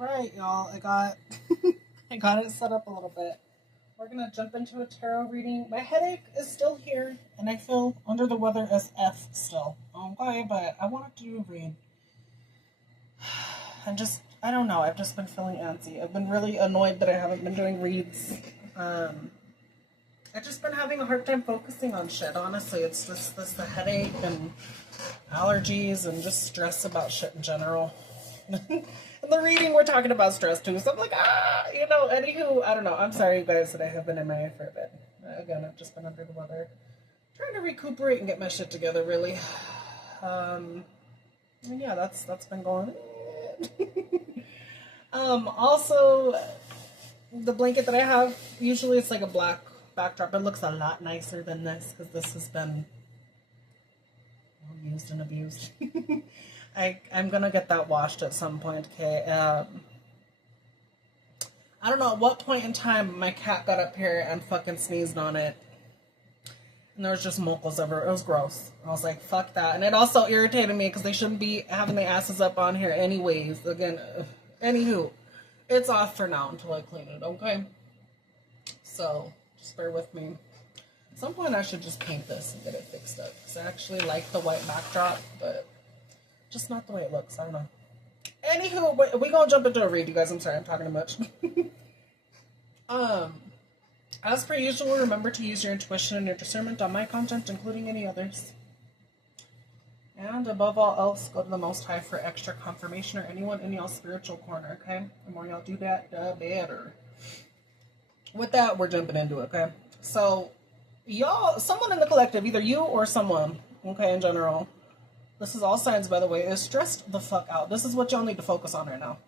Alright, y'all. I got I got it set up a little bit. We're gonna jump into a tarot reading. My headache is still here, and I feel under the weather as F still. Okay, but I wanted to do a read. I don't know. I've just been feeling antsy. I've been really annoyed that I haven't been doing reads. I've just been having a hard time focusing on shit. Honestly, it's just the headache and allergies and just stress about shit in general. In the reading, we're talking about stress too, so I'm like, anywho, I don't know. I'm sorry, you guys, that I have been MIA for a bit. Again, I've just been under the weather. Trying to recuperate and get my shit together, really. And yeah, that's been going on. Also, the blanket that I have, usually it's like a black backdrop. It looks a lot nicer than this, because this has been used and abused. I'm gonna get that washed at some point, okay? I don't know at what point in time my cat got up here and fucking sneezed on it. And there was just mochas everywhere. It was gross. I was like, fuck that. And it also irritated me because they shouldn't be having the asses up on here anyways. Again, anywho, it's off for now until I clean it, okay? So, just bear with me. At some point I should just paint this and get it fixed up. Because I actually like the white backdrop, but just not the way it looks. I don't know. Anywho, we gonna jump into a read, you guys. I'm sorry, I'm talking too much. As per usual, remember to use your intuition and your discernment on my content, including any others. And above all else, go to the Most High for extra confirmation or anyone in y'all's spiritual corner, okay? The more y'all do that, the better. With that, we're jumping into it, okay? So, y'all, someone in the collective, either you or someone, okay, in general, this is all signs, by the way, is stressed the fuck out. This is what y'all need to focus on right now.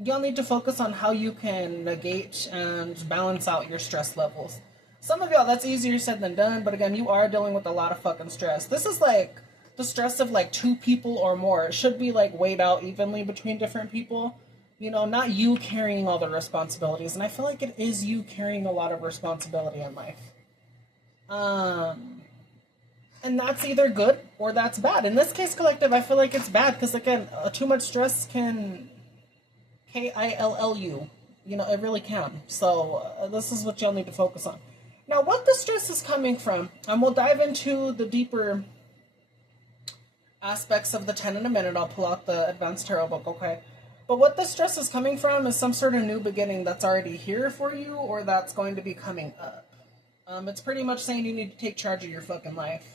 Y'all need to focus on how you can negate and balance out your stress levels. Some of y'all, that's easier said than done, but again, you are dealing with a lot of fucking stress. This is like the stress of like 2 people or more. It should be like weighed out evenly between different people. You know, not you carrying all the responsibilities. And I feel like it is you carrying a lot of responsibility in life. And that's either good or that's bad. In this case, collective, I feel like it's bad because, again, too much stress can kill you. You know, it really can. So this is what y'all need to focus on. Now, what the stress is coming from, and we'll dive into the deeper aspects of the 10 in a minute. I'll pull out the Advanced Tarot book, okay? But what the stress is coming from is some sort of new beginning that's already here for you or that's going to be coming up. It's pretty much saying you need to take charge of your fucking life.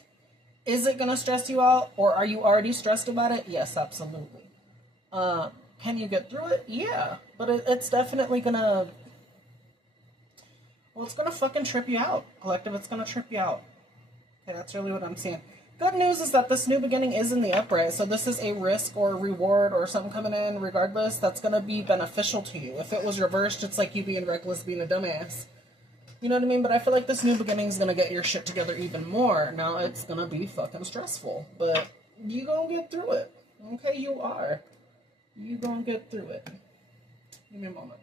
Is it going to stress you out, or are you already stressed about it? Yes, absolutely. Can you get through it? Yeah, but it's definitely going to... Well, it's going to fucking trip you out, collective. It's going to trip you out. Okay, that's really what I'm seeing. Good news is that this new beginning is in the upright, so this is a risk or a reward or something coming in, regardless, that's going to be beneficial to you. If it was reversed, it's like you being reckless, being a dumbass. You know what I mean? But I feel like this new beginning is going to get your shit together even more. Now, it's going to be fucking stressful, but you going to get through it. Okay, you are. You going to get through it. Give me a moment.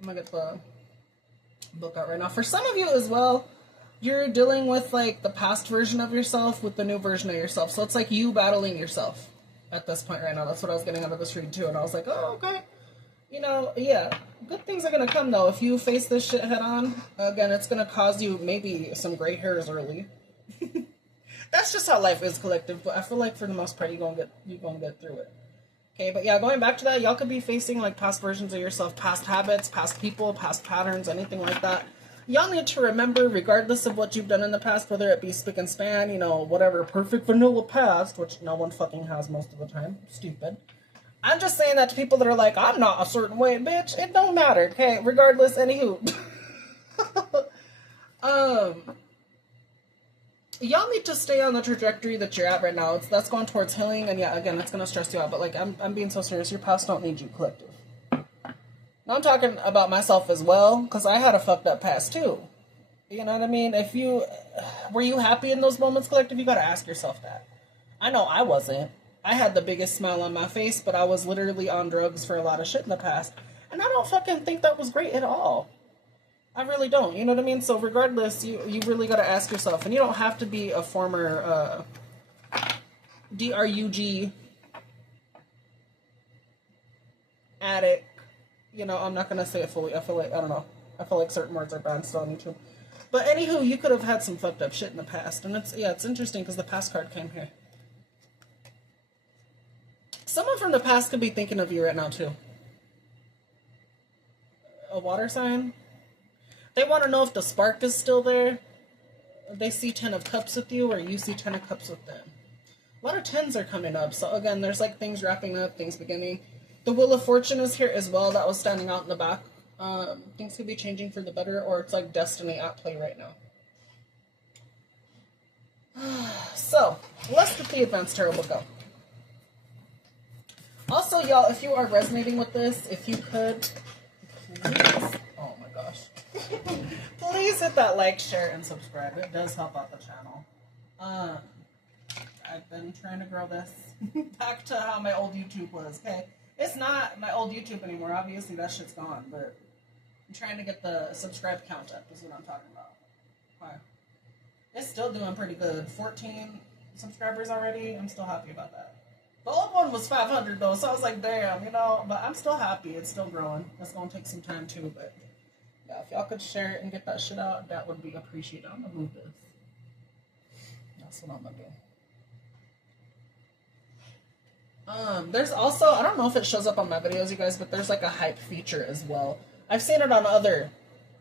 I'm going to get the book out right now. For some of you as well, you're dealing with, like, the past version of yourself with the new version of yourself. So it's like you battling yourself at this point right now. That's what I was getting out of this read, too. And I was like, oh, okay. You know, yeah, good things are going to come, though. If you face this shit head on, again, it's going to cause you maybe some gray hairs early. That's just how life is, collective, but I feel like for the most part, you're going to get through it. Okay, but yeah, going back to that, y'all could be facing, like, past versions of yourself, past habits, past people, past patterns, anything like that. Y'all need to remember, regardless of what you've done in the past, whether it be spick and span, you know, whatever, perfect vanilla past, which no one fucking has most of the time. Stupid. I'm just saying that to people that are like, I'm not a certain way, bitch. It don't matter, okay? Regardless, anywho. Y'all need to stay on the trajectory that you're at right now. That's going towards healing, and yeah, again, it's going to stress you out. But, like, I'm being so serious. Your past don't need you, collective. Now, I'm talking about myself as well, because I had a fucked up past, too. You know what I mean? Were you happy in those moments, collective? You got to ask yourself that. I know I wasn't. I had the biggest smile on my face, but I was literally on drugs for a lot of shit in the past. And I don't fucking think that was great at all. I really don't. You know what I mean? So regardless, you really got to ask yourself. And you don't have to be a former DRUG addict. You know, I'm not gonna say it fully. I feel like, I don't know. I feel like certain words are banned still on YouTube. But anywho, you could have had some fucked up shit in the past, and it's interesting because the past card came here. Someone from the past could be thinking of you right now too. A water sign. They want to know if the spark is still there. They see 10 of Cups with you, or you see 10 of Cups with them. A lot of 10s are coming up. So again, there's like things wrapping up, things beginning. The Wheel of Fortune is here as well. That was standing out in the back. Things could be changing for the better, or it's like destiny at play right now. So, let's get the Advanced Tarot book go. Also, y'all, if you are resonating with this, if you could, please, oh my gosh, please hit that like, share, and subscribe. It does help out the channel. I've been trying to grow this back to how my old YouTube was, okay? It's not my old YouTube anymore. Obviously, that shit's gone, but I'm trying to get the subscribe count up, is what I'm talking about. Okay. It's still doing pretty good. 14 subscribers already. I'm still happy about that. The old one was 500 though, so I was like, damn, you know, but I'm still happy. It's still growing. It's going to take some time too, but yeah, if y'all could share it and get that shit out, that would be appreciated. I'm going to move this. That's what I'm going to do. There's also, I don't know if it shows up on my videos, you guys, but there's like a hype feature as well. I've seen it on other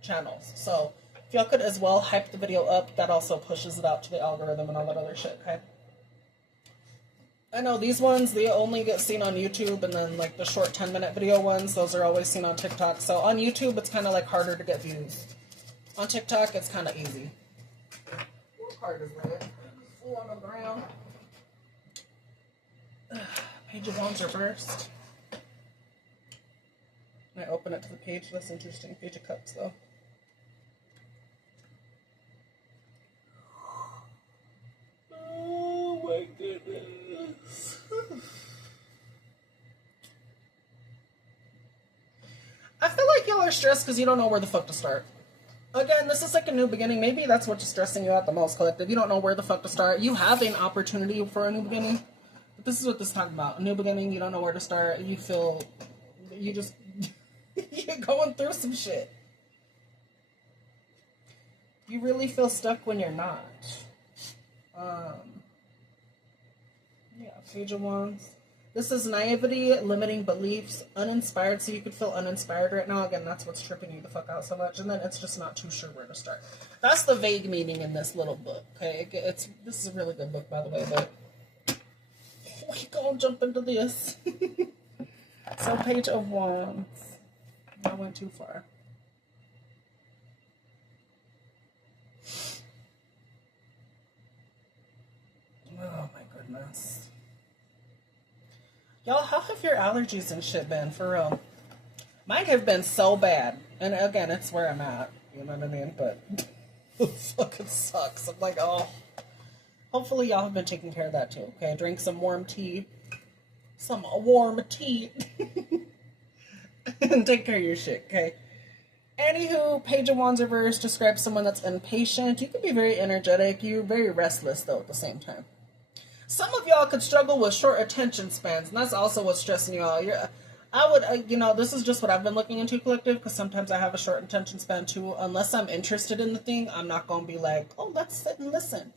channels, so if y'all could as well hype the video up, that also pushes it out to the algorithm and all that other shit, okay? I know these ones, they only get seen on YouTube, and then like the short 10-minute video ones, those are always seen on TikTok. So on YouTube, it's kind of like harder to get views. On TikTok, it's kind of easy. What card is that? Full on the ground. Page of Wands reversed. I open it to the page. That's interesting. Page of Cups, though. Oh my goodness. I feel like y'all are stressed because you don't know where the fuck to start. Again, this is like a new beginning. Maybe that's what's stressing you out the most, collective. You don't know where the fuck to start. You have an opportunity for a new beginning. But this is what this is talking about. A new beginning, you don't know where to start. You feel, you just, you're going through some shit. You really feel stuck when you're not. Yeah, Page of Wands. This is naivety, limiting beliefs, uninspired, so you could feel uninspired right now. Again, that's what's tripping you the fuck out so much. And then it's just not too sure where to start. That's the vague meaning in this little book, okay? This is a really good book, by the way, but we gonna jump into this. So, Page of Wands. I went too far. Oh my goodness. Y'all, how have your allergies and shit been, for real? Mine have been so bad. And again, it's where I'm at. You know what I mean? But it fucking sucks. I'm like, oh. Hopefully y'all have been taking care of that too, okay? Drink some warm tea. Some warm tea. And take care of your shit, okay? Anywho, Page of Wands reverse describes someone that's impatient. You can be very energetic. You're very restless, though, at the same time. Some of y'all could struggle with short attention spans, and that's also what's stressing y'all. I would, you know, this is just what I've been looking into, collective, because sometimes I have a short attention span, too. Unless I'm interested in the thing, I'm not going to be like, oh, let's sit and listen,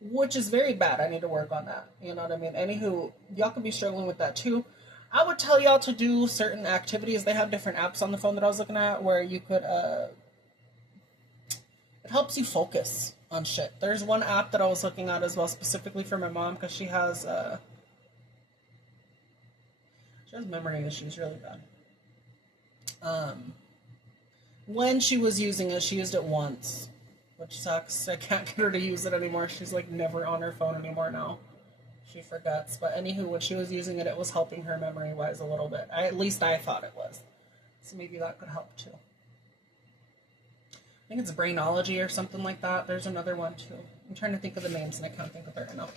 which is very bad. I need to work on that. You know what I mean? Anywho, y'all could be struggling with that, too. I would tell y'all to do certain activities. They have different apps on the phone that I was looking at where you could, it helps you focus on shit. There's one app that I was looking at as well, specifically for my mom, because she has memory issues really bad. When she was using it, she used it once, which sucks. I can't get her to use it anymore. She's like never on her phone anymore now. She forgets. But anywho, when she was using it, it was helping her memory-wise a little bit. At least I thought it was. So maybe that could help too. I think it's Brainology or something like that. There's another one too. I'm trying to think of the names and I can't think of it right now.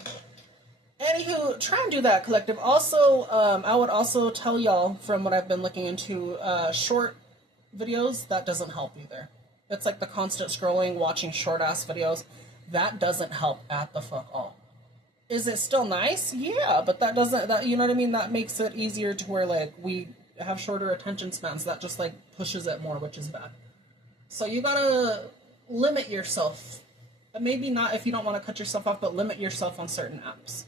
Anywho, try and do that, collective. Also, I would also tell y'all from what I've been looking into, short videos, that doesn't help either. It's like the constant scrolling, watching short-ass videos. That doesn't help at the fuck all. Is it still nice? Yeah, but that doesn't, you know what I mean? That makes it easier to where, like, we have shorter attention spans. That just like pushes it more, which is bad. So you gotta limit yourself. Maybe not if you don't want to cut yourself off, but limit yourself on certain apps.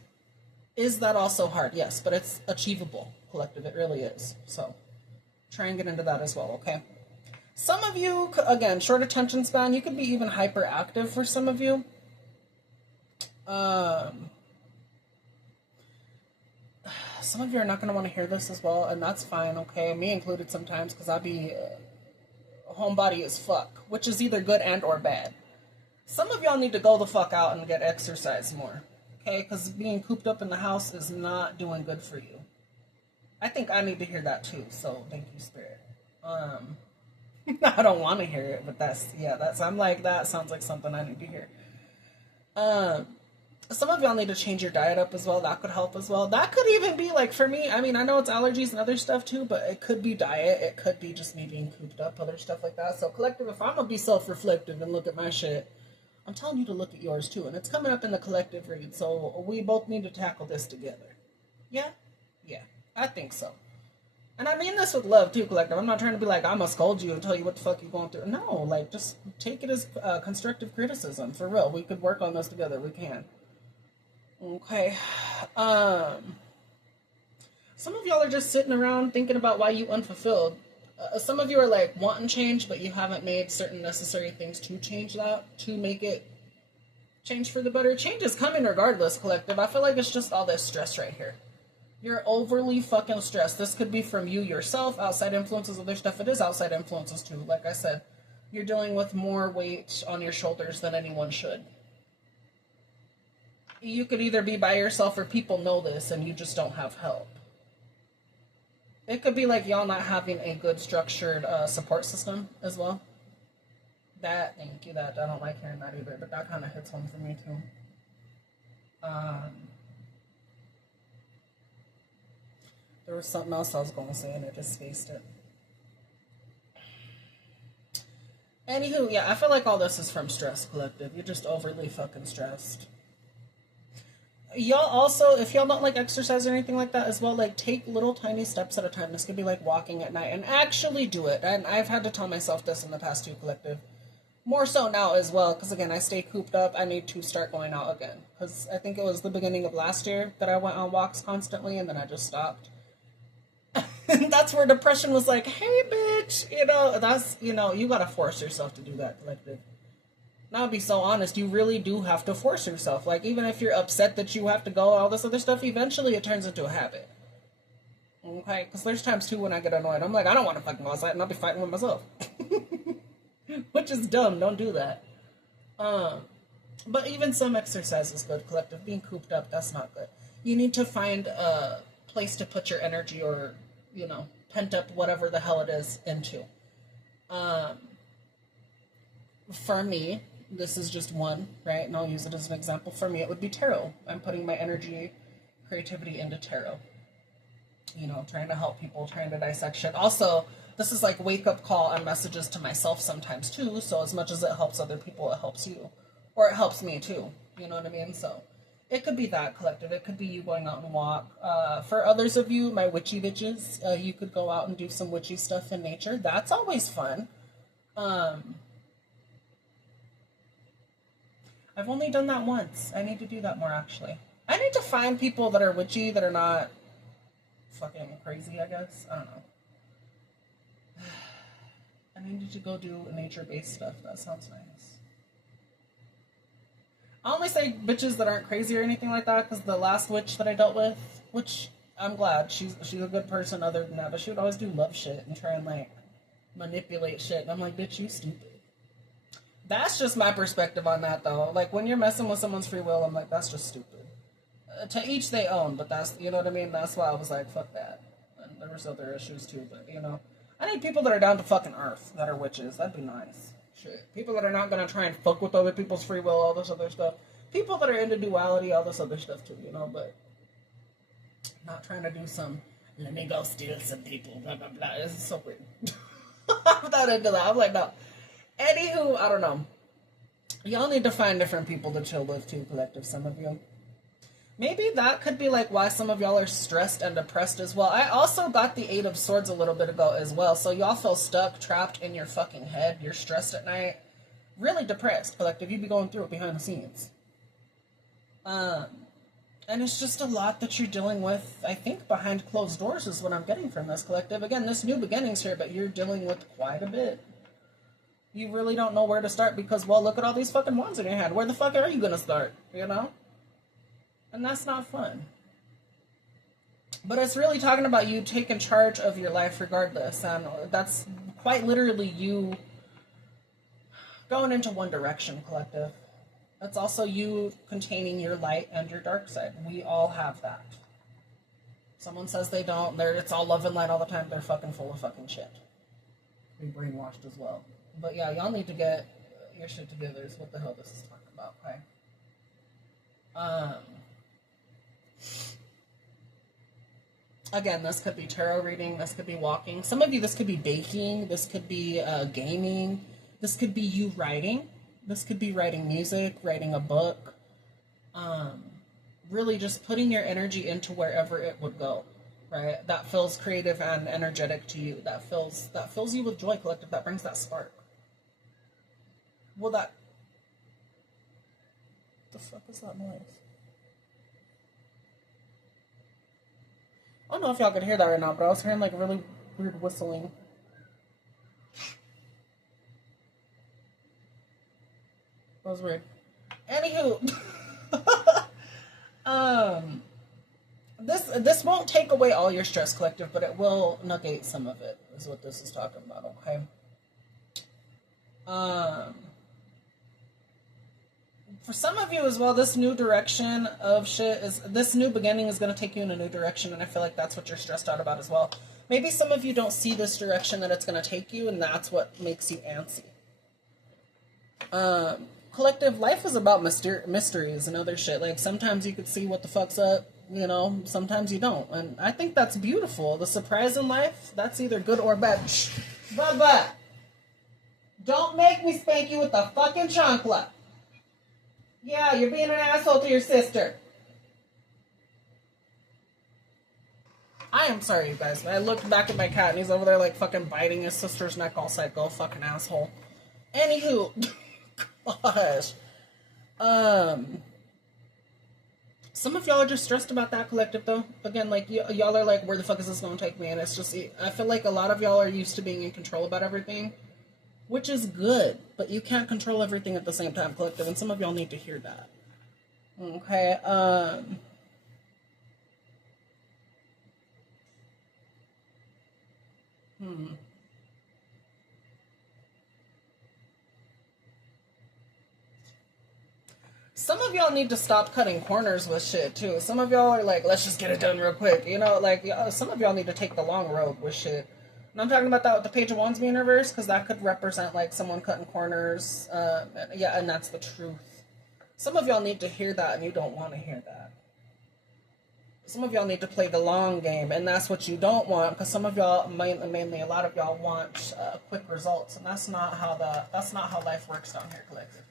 Is that also hard? Yes, but it's achievable, collective. It really is. So try and get into that as well, okay? Some of you, again, short attention span, you could be even hyperactive for some of you. Some of you are not going to want to hear this as well, and that's fine, okay? Me included sometimes, because I'll be homebody as fuck, which is either good and or bad. Some of y'all need to go the fuck out and get exercise more, okay? Because being cooped up in the house is not doing good for you. I think I need to hear that too, so thank you, Spirit. I don't want to hear it, but I'm like, that sounds like something I need to hear. Some of y'all need to change your diet up as well. That could help as well. That could even be like, for me, I mean, I know it's allergies and other stuff too, but it could be diet. It could be just me being cooped up, other stuff like that. So collective, if I'm going to be self-reflective and look at my shit, I'm telling you to look at yours too. And it's coming up in the collective read. So we both need to tackle this together. Yeah? Yeah, I think so. And I mean this with love too, collective. I'm not trying to be like, I'm going to scold you and tell you what the fuck you're going through. No, like, just take it as constructive criticism. For real. We could work on this together. We can. Okay. Some of y'all are just sitting around thinking about why you unfulfilled. Some of you are like wanting change, but you haven't made certain necessary things to change that, to make it change for the better. Change is coming regardless, collective. I feel like it's just all this stress right here. You're overly fucking stressed. This could be from you yourself, outside influences, other stuff. It is outside influences too. Like I said, you're dealing with more weight on your shoulders than anyone should. You could either be by yourself or people know this and you just don't have help. It could be like y'all not having a good structured support system as well. Thank you, I don't like hearing that either, but that kind of hits home for me too. There was something else I was going to say and I just spaced it. Anywho, yeah, I feel like all this is from stress, collective. You're just overly fucking stressed. Y'all also, if y'all don't like exercise or anything like that as well, like take little tiny steps at a time. This could be like walking at night and actually do it. And I've had to tell myself this in the past too, collective. More so now as well, because again, I stay cooped up. I need to start going out again. Because I think it was the beginning of last year that I went on walks constantly and then I just stopped. And that's where depression was like, hey bitch, you gotta force yourself to do that, collective. Now, to be so honest, you really do have to force yourself. Like, even if you're upset that you have to go, all this other stuff, eventually it turns into a habit. Okay? Because there's times, too, when I get annoyed. I'm like, I don't want to fucking go outside, and I'll be fighting with myself. Which is dumb. Don't do that. But even some exercise is good, collective. Being cooped up, that's not good. You need to find a place to put your energy or, pent up whatever the hell it is into. For me, this is just one, right? And I'll use it as an example. For me, it would be tarot. I'm putting my energy, creativity into tarot. Trying to help people, trying to dissect shit. Also, this is like wake-up call and messages to myself sometimes, too. So as much as it helps other people, it helps you. Or it helps me, too. You know what I mean? So it could be that, collective. It could be you going out and walk. For others of you, my witchy bitches, you could go out and do some witchy stuff in nature. That's always fun. I've only done that once. I need to do that more, actually. I need to find people that are witchy that are not fucking crazy, I guess. I don't know. I needed to go do nature-based stuff. That sounds nice. I only say bitches that aren't crazy or anything like that because the last witch that I dealt with, which I'm glad, she's a good person other than that, but she would always do love shit and try and, like, manipulate shit. And I'm like, bitch, you stupid. That's just my perspective on that, though. Like, when you're messing with someone's free will, I'm like, that's just stupid. To each they own, but that's, you know what I mean? That's why I was like, fuck that. And there was other issues, too, but, I need people that are down to fucking earth, that are witches. That'd be nice. Shit. People that are not gonna try and fuck with other people's free will, all this other stuff. People that are into duality, all this other stuff, too, but not trying to do some, let me go steal some people, blah, blah, blah. This is so weird. I'm not into that. I'm like, no. Anywho, I don't know. Y'all need to find different people to chill with too, collective, some of you. Maybe that could be like why some of y'all are stressed and depressed as well. I also got the Eight of Swords a little bit ago as well. So y'all feel stuck, trapped in your fucking head. You're stressed at night. Really depressed, collective. You be going through it behind the scenes. And it's just a lot that you're dealing with, I think, behind closed doors is what I'm getting from this, collective. Again, this new beginning's here, but you're dealing with quite a bit. You really don't know where to start because, well, look at all these fucking wands in your hand. Where the fuck are you gonna start, you know? And that's not fun. But it's really talking about you taking charge of your life regardless. And that's quite literally you going into one direction, collective. That's also you containing your light and your dark side. We all have that. Someone says they don't. It's all love and light all the time. They're fucking full of fucking shit. Be brainwashed as well. But yeah, y'all need to get your shit together is what the hell this is talking about, okay? Again, this could be tarot reading. This could be walking. Some of you, this could be baking. This could be gaming. This could be you writing. This could be writing music, writing a book. Really just putting your energy into wherever it would go, right? That feels creative and energetic to you. That fills you with joy, collective. That brings that spark. Well, the fuck is that noise? I don't know if y'all could hear that right now, but I was hearing like really weird whistling. That was weird. Anywho, this won't take away all your stress, collective, but it will negate some of it, is what this is talking about, okay? For some of you as well, this new direction of shit this new beginning is going to take you in a new direction, and I feel like that's what you're stressed out about as well. Maybe some of you don't see this direction that it's going to take you, and that's what makes you antsy. Collective, life is about mysteries and other shit. Like, sometimes you could see what the fuck's up, you know, sometimes you don't. And I think that's beautiful. The surprise in life, that's either good or bad. Shh. Bubba! Don't make me spank you with the fucking chancla. Yeah, you're being an asshole to your sister. I am sorry, you guys. I looked back at my cat and he's over there like fucking biting his sister's neck all psycho. Fucking asshole. Anywho. Gosh. Some of y'all are just stressed about that, collective, though. Again, like, y'all are like, where the fuck is this going to take me? And it's just, I feel like a lot of y'all are used to being in control about everything, which is good, but you can't control everything at the same time, collective, and some of y'all need to hear that. Okay, Some of y'all need to stop cutting corners with shit, too. Some of y'all are like, let's just get it done real quick. You know, like, some of y'all need to take the long road with shit. And I'm talking about that with the Page of Wands being reversed, because that could represent, like, someone cutting corners. Yeah, and that's the truth. Some of y'all need to hear that, and you don't want to hear that. Some of y'all need to play the long game, and that's what you don't want, because some of y'all, mainly a lot of y'all, want quick results, and that's not how life works down here, collective.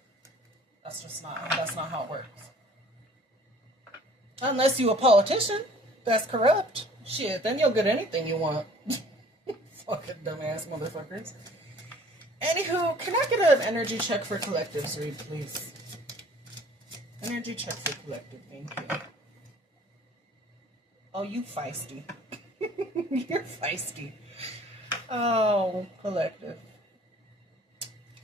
That's not how it works. Unless you a politician that's corrupt. Shit, then you'll get anything you want. Fucking dumbass motherfuckers. Anywho, can I get an energy check for collectives read, please? Energy check for collective, thank you. Oh, you feisty. You're feisty. Oh, collective.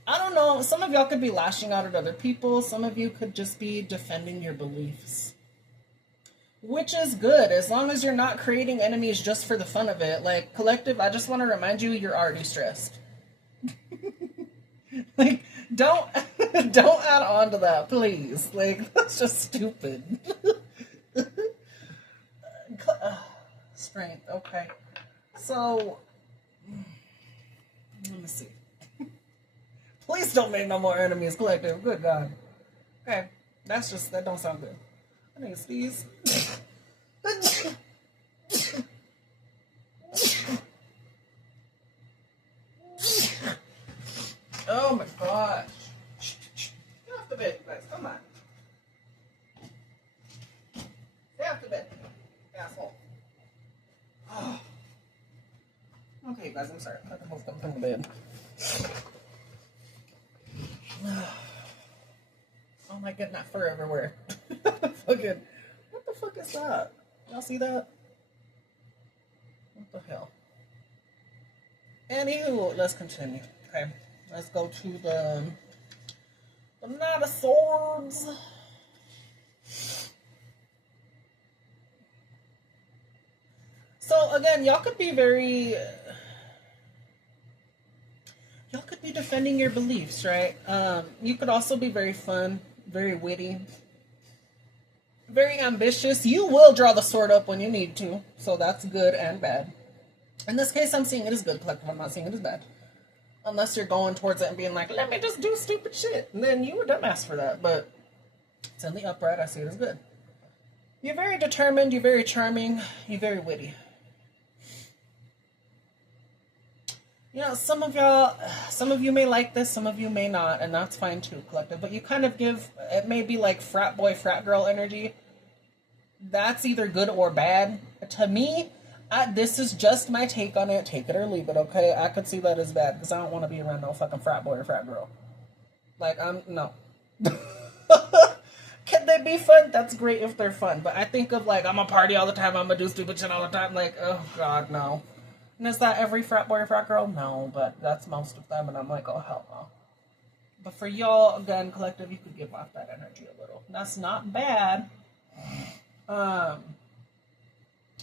I don't know. Some of y'all could be lashing out at other people. Some of you could just be defending your beliefs. Which is good, as long as you're not creating enemies just for the fun of it. Like, collective, I just want to remind you, you're already stressed. Like, don't add on to that, please. Like, that's just stupid. Strength, okay. So, let me see. Please don't make no more enemies, collective. Good God. Okay. That don't sound good. I need to sneeze. Oh my gosh. Get off the bed, you guys. Come on. Okay, guys, I'm sorry. I have to move them from the bed. Oh my god, not fur everywhere. Fucking, what the fuck is that? Y'all see that? What the hell? Anywho, let's continue. Okay, let's go to the Knight of Swords. So again, y'all could be defending your beliefs, right? You could also be very fun, very witty, very ambitious. You will draw the sword up when you need to, so that's good and bad. In this case, I'm seeing it as good, collective. I'm not seeing it as bad. Unless you're going towards it and being like, let me just do stupid shit. And then you a dumbass for that. But it's in the upright. I see it as good. You're very determined. You're very charming. You're very witty. You know, some of you may like this. Some of you may not. And that's fine too, collective. But you kind of give, it may be like frat boy, frat girl energy. That's either good or bad. To me, this is just my take on it. Take it or leave it, okay? I could see that as bad because I don't want to be around no fucking frat boy or frat girl. Like, no. Can they be fun? That's great if they're fun. But I think of, like, I'm going to party all the time. I'm going to do stupid shit all the time. Like, oh, God, no. And is that every frat boy or frat girl? No, but that's most of them. And I'm like, oh, hell no. But for y'all, again, collective, you could give off that energy a little. That's not bad.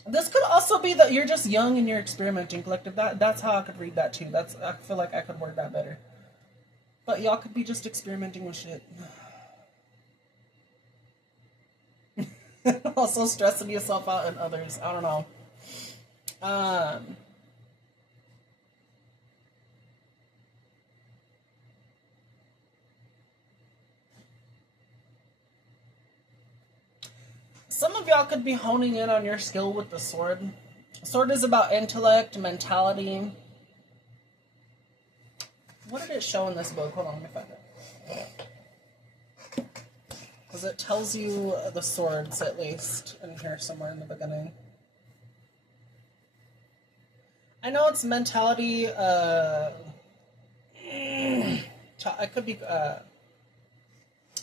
This could also be that you're just young and you're experimenting, collective. That's how I could read that too. I feel like I could word that better. But y'all could be just experimenting with shit. Also stressing yourself out and others. I don't know. Some of y'all could be honing in on your skill with the sword. Sword is about intellect, mentality. What did it show in this book? Hold on, let me find it. Because it tells you the swords, at least, in here somewhere in the beginning. I know it's mentality, it could be,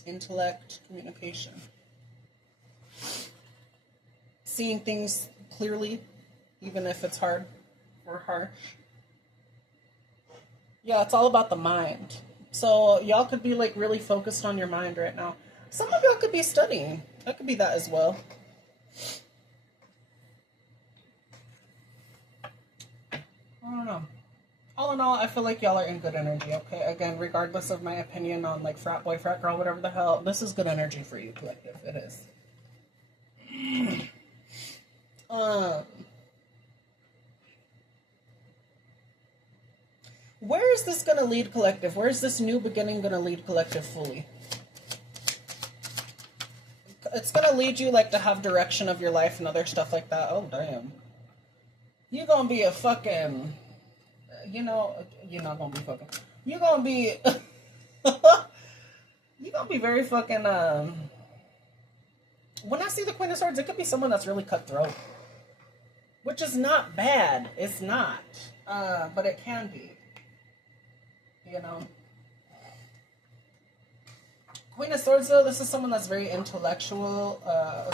intellect, communication. Seeing things clearly, even if it's hard or harsh. Yeah, it's all about the mind. So y'all could be like really focused on your mind right now. Some of y'all could be studying. That could be that as well. I don't know. All in all, I feel like y'all are in good energy, okay? Again, regardless of my opinion on like frat boy, frat girl, whatever the hell, this is good energy for you, collective. It is. Where is this going to lead, collective? Where is this new beginning going to lead, collective, fully? It's going to lead you, like, to have direction of your life and other stuff like that. Oh, damn. You're going to be a fucking... You know, you're not going to be fucking... You're going to be... You're going to be very fucking, When I see the Queen of Swords, it could be someone that's really cutthroat. Which is not bad. It's not. But it can be. You know. Queen of Swords, though, this is someone that's very intellectual.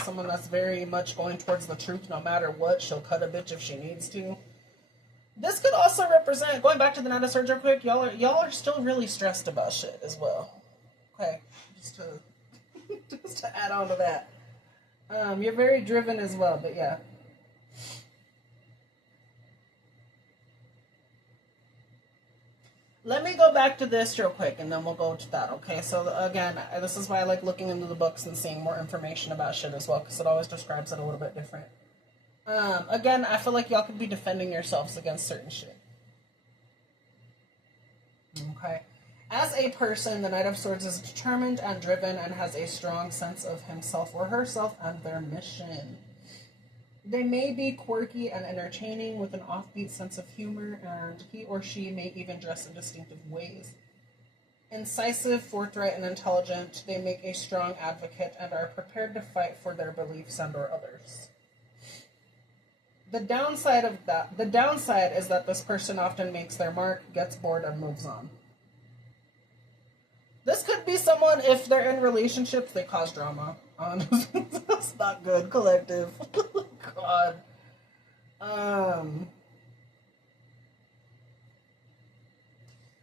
Someone that's very much going towards the truth no matter what. She'll cut a bitch if she needs to. This could also represent, going back to the Knight of Swords real quick, y'all are still really stressed about shit as well. Okay. Just to add on to that. You're very driven as well, but yeah. Let me go back to this real quick, and then we'll go to that, okay? So, again, this is why I like looking into the books and seeing more information about shit as well, because it always describes it a little bit different. Again, I feel like y'all could be defending yourselves against certain shit. Okay? As a person, the Knight of Swords is determined and driven and has a strong sense of himself or herself and their mission. They may be quirky and entertaining with an offbeat sense of humor, and he or she may even dress in distinctive ways. Incisive, forthright, and intelligent, they make a strong advocate and are prepared to fight for their beliefs and or others. The downside is that this person often makes their mark, gets bored, and moves on. This could be someone, if they're in relationships, they cause drama. That's not good, collective. God.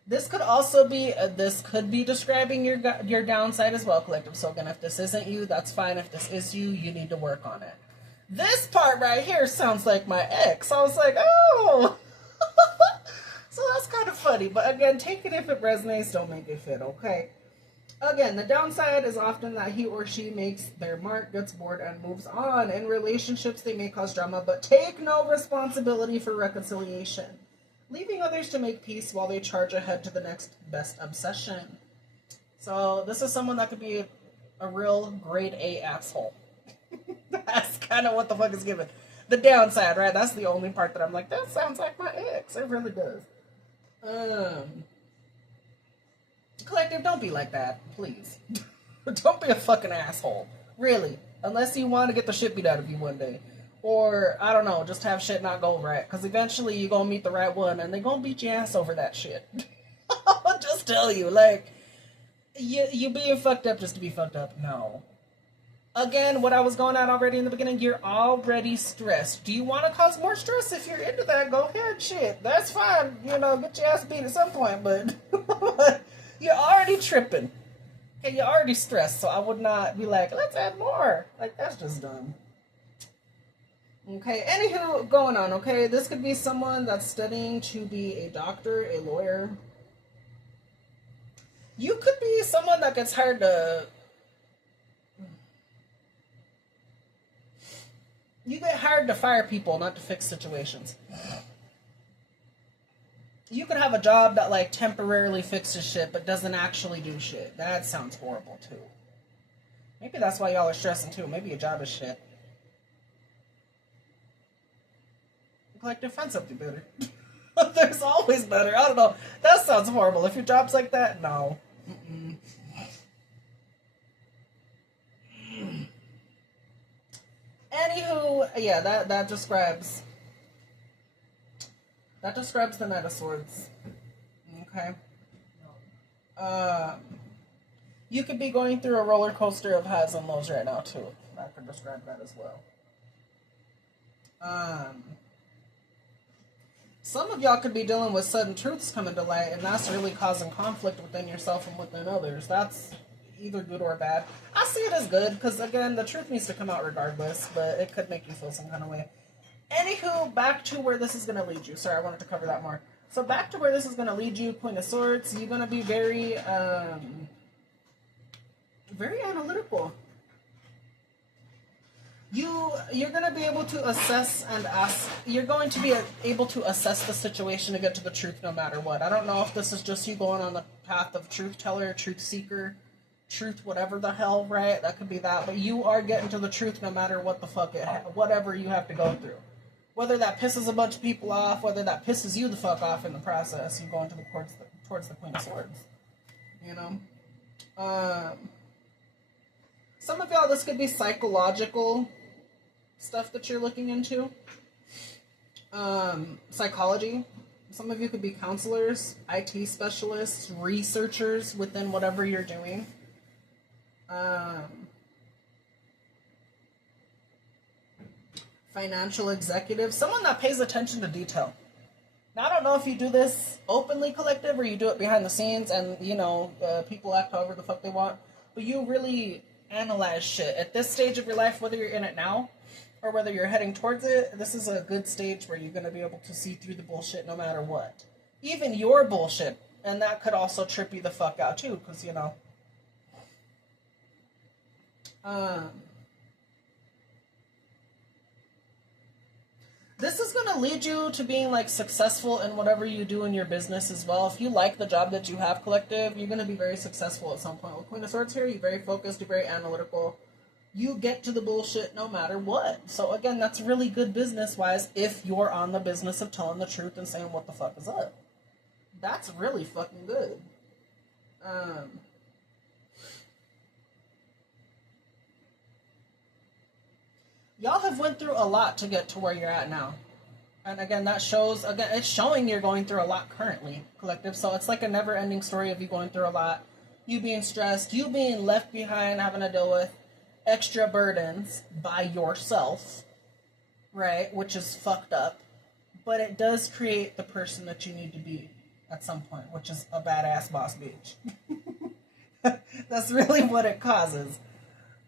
This could also be, this could be describing your downside as well, collective. So again, if this isn't you, that's fine. If this is you, you need to work on it. This part right here sounds like my ex. I was like, oh. So that's kind of funny. But again, take it if it resonates, don't make it fit, okay? Again, the downside is often that he or she makes their mark, gets bored, and moves on. In relationships, they may cause drama, but take no responsibility for reconciliation, leaving others to make peace while they charge ahead to the next best obsession. So this is someone that could be a real grade A asshole. That's kind of what the fuck is given. The downside, right? That's the only part that I'm like, that sounds like my ex. It really does. Collective, don't be like that, please. Don't be a fucking asshole. Really. Unless you want to get the shit beat out of you one day. Or, I don't know, just have shit not go right. Because eventually you're going to meet the right one and they're going to beat your ass over that shit. I'll just tell you, like, you being fucked up just to be fucked up. No. Again, what I was going at already in the beginning, you're already stressed. Do you want to cause more stress? If you're into that, go ahead, shit. That's fine. You know, get your ass beat at some point, but you're already tripping. Okay, you're already stressed, so I would not be like, let's add more. Like, that's just dumb. Okay, anywho, going on, okay? This could be someone that's studying to be a doctor, a lawyer. You could be someone that gets hired to... You get hired to fire people, not to fix situations. You could have a job that, like, temporarily fixes shit, but doesn't actually do shit. That sounds horrible, too. Maybe that's why y'all are stressing, too. Maybe your job is shit. Collective, find something better. There's always better. I don't know. That sounds horrible. If your job's like that, no. Mm-mm. Anywho, yeah, that describes the Knight of Swords. Okay. You could be going through a roller coaster of highs and lows right now too. That could describe that as well. Some of y'all could be dealing with sudden truths coming to light, and that's really causing conflict within yourself and within others. That's either good or bad. I see it as good, because again, the truth needs to come out regardless, but it could make you feel some kind of way. Anywho, back to where this is going to lead you. Sorry, I wanted to cover that more. So back to where this is going to lead you, Queen of Swords, you're going to be very analytical. You're going to be able to assess and ask. You're going to be able to assess the situation to get to the truth no matter what. I don't know if this is just you going on the path of truth teller, truth seeker, truth whatever the hell, right? That could be that. But you are getting to the truth no matter what the fuck whatever you have to go through. Whether that pisses a bunch of people off, whether that pisses you the fuck off in the process, you're going towards the Queen of Swords. You know? Some of y'all, this could be psychological stuff that you're looking into. Psychology. Some of you could be counselors, IT specialists, researchers within whatever you're doing. Financial executive. Someone that pays attention to detail. Now, I don't know if you do this openly, collective, or you do it behind the scenes and, you know, people act however the fuck they want. But you really analyze shit. At this stage of your life, whether you're in it now or whether you're heading towards it, this is a good stage where you're going to be able to see through the bullshit no matter what. Even your bullshit. And that could also trip you the fuck out too, because, you know. This is going to lead you to being, like, successful in whatever you do in your business as well. If you like the job that you have, collective, you're going to be very successful at some point. With Queen of Swords here, you're very focused, you're very analytical. You get to the bullshit no matter what. So, again, that's really good business-wise if you're on the business of telling the truth and saying what the fuck is up. That's really fucking good. Y'all have went through a lot to get to where you're at now. And again, that shows, again, it's showing you're going through a lot currently, collective. So it's like a never-ending story of you going through a lot, you being stressed, you being left behind, having to deal with extra burdens by yourself, right? Which is fucked up. But it does create the person that you need to be at some point, which is a badass boss bitch. That's really what it causes.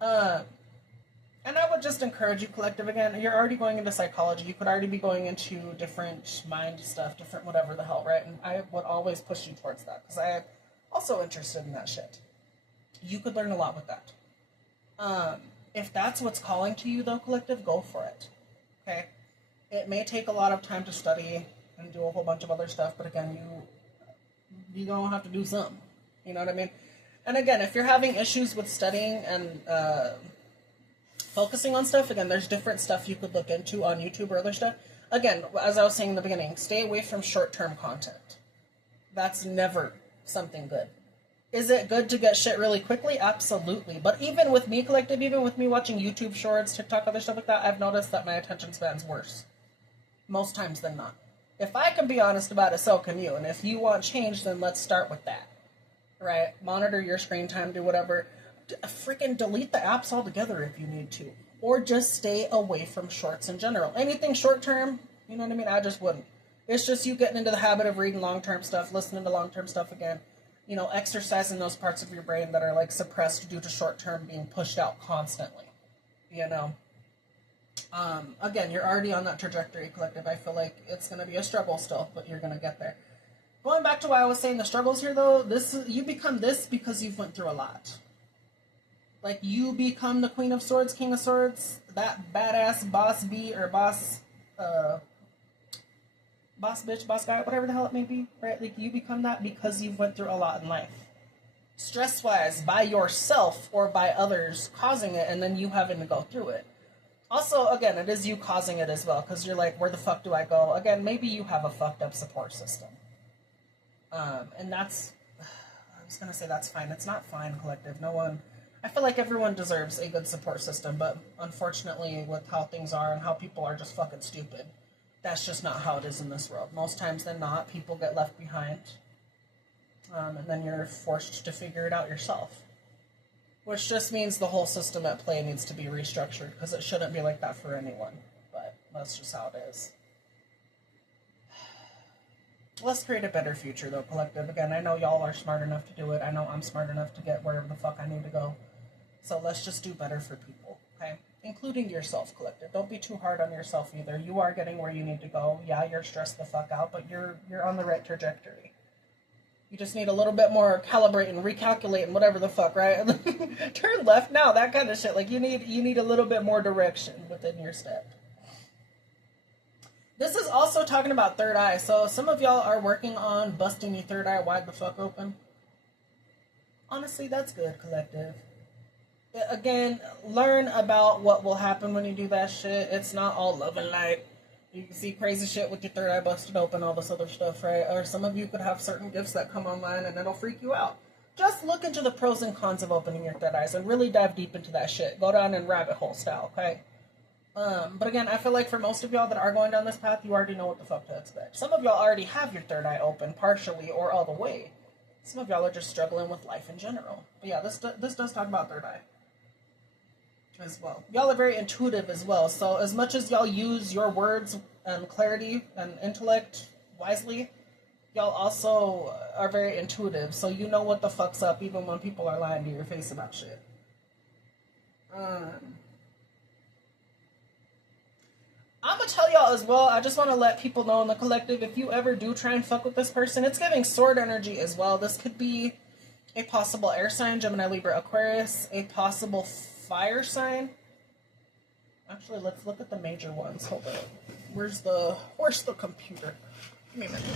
And I would just encourage you, collective, again, you're already going into psychology. You could already be going into different mind stuff, different whatever the hell, right? And I would always push you towards that because I am also interested in that shit. You could learn a lot with that. If that's what's calling to you, though, collective, go for it. Okay? It may take a lot of time to study and do a whole bunch of other stuff, but again, you don't have to do something. You know what I mean? And again, if you're having issues with studying and focusing on stuff, again, there's different stuff you could look into on YouTube or other stuff. Again, as I was saying in the beginning, stay away from short-term content. That's never something good. Is it good to get shit really quickly? Absolutely. But even with me, collective, even with me watching YouTube shorts, TikTok, other stuff like that, I've noticed that my attention span's worse. Most times than not. If I can be honest about it, so can you. And if you want change, then let's start with that. Right? Monitor your screen time, do whatever. Freaking delete the apps altogether if you need to. Or just stay away from shorts in general. Anything short term, you know what I mean? I just wouldn't. It's just you getting into the habit of reading long-term stuff, listening to long-term stuff again. You know, exercising those parts of your brain that are like suppressed due to short-term being pushed out constantly. You know? Again, you're already on that trajectory, collective. I feel like it's going to be a struggle still, but you're going to get there. Going back to why I was saying the struggles here, though, you become this because you've went through a lot. Like, you become the Queen of Swords, King of Swords, that badass boss bee or boss bitch, boss guy, whatever the hell it may be, right? Like, you become that because you've went through a lot in life. Stress-wise, by yourself or by others causing it, and then you having to go through it. Also, again, it is you causing it as well, because you're like, where the fuck do I go? Again, maybe you have a fucked up support system. And that's, I was going to say that's fine. It's not fine, collective. No one, I feel like everyone deserves a good support system, but unfortunately, with how things are and how people are just fucking stupid, that's just not how it is in this world. Most times than not, people get left behind, and then you're forced to figure it out yourself. Which just means the whole system at play needs to be restructured, because it shouldn't be like that for anyone. But that's just how it is. Let's create a better future, though, collective. Again, I know y'all are smart enough to do it. I know I'm smart enough to get wherever the fuck I need to go. So let's just do better for people, okay? Including yourself, collective. Don't be too hard on yourself either. You are getting where you need to go. Yeah, you're stressed the fuck out, but you're on the right trajectory. You just need a little bit more calibrate and recalculate and whatever the fuck, right? Turn left now, that kind of shit. Like, you need a little bit more direction within your step. This is also talking about third eye. So some of y'all are working on busting your third eye wide the fuck open. Honestly, that's good, collective. Again, learn about what will happen when you do that shit. It's not all love and light. You can see crazy shit with your third eye busted open, all this other stuff, right? Or some of you could have certain gifts that come online and it'll freak you out. Just look into the pros and cons of opening your third eyes and really dive deep into that shit. Go down in rabbit hole style, okay? But again, I feel like for most of y'all that are going down this path, you already know what the fuck to expect. Some of y'all already have your third eye open, partially or all the way. Some of y'all are just struggling with life in general. But yeah, this does talk about third eye as well. Y'all are very intuitive as well. So as much as y'all use your words and clarity and intellect wisely, y'all also are very intuitive. So you know what the fuck's up even when people are lying to your face about shit. I'm gonna tell y'all as well, I just want to let people know in the collective, if you ever do try and fuck with this person, it's giving sword energy as well. This could be a possible air sign, Gemini, Libra, Aquarius, a possible fire sign. Actually, let's look at the major ones. Hold up. Where's the computer? Give me a minute.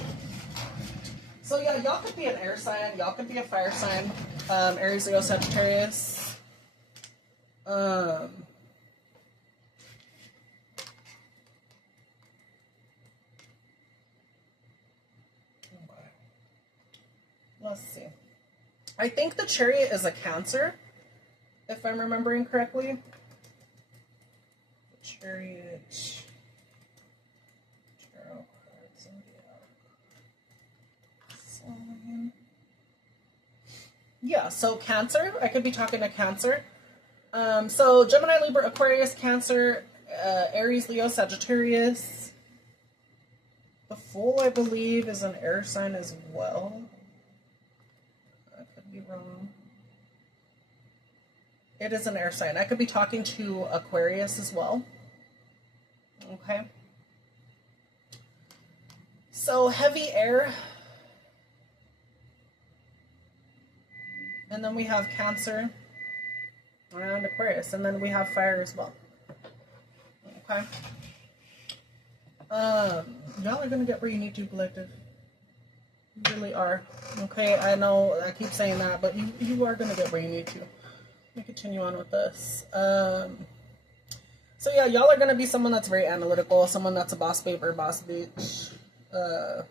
So yeah, y'all could be an air sign, y'all could be a fire sign. Aries, Leo, Sagittarius. Let's see. I think the Chariot is a Cancer, if I'm remembering correctly. The Chariot. Tarot cards. Sign. Yeah, so Cancer. I could be talking to Cancer. So Gemini, Libra, Aquarius, Cancer, Aries, Leo, Sagittarius. The Fool, I believe, is an air sign as well. I could be wrong. It is an air sign. I could be talking to Aquarius as well. Okay. So heavy air. And then we have Cancer and Aquarius. And then we have fire as well. Okay. Y'all are gonna get where you need to, collective. You really are. Okay, I know I keep saying that, but you are gonna get where you need to. Let me continue on with this. So yeah, y'all are gonna be someone that's very analytical, someone that's a boss babe or boss bitch. You're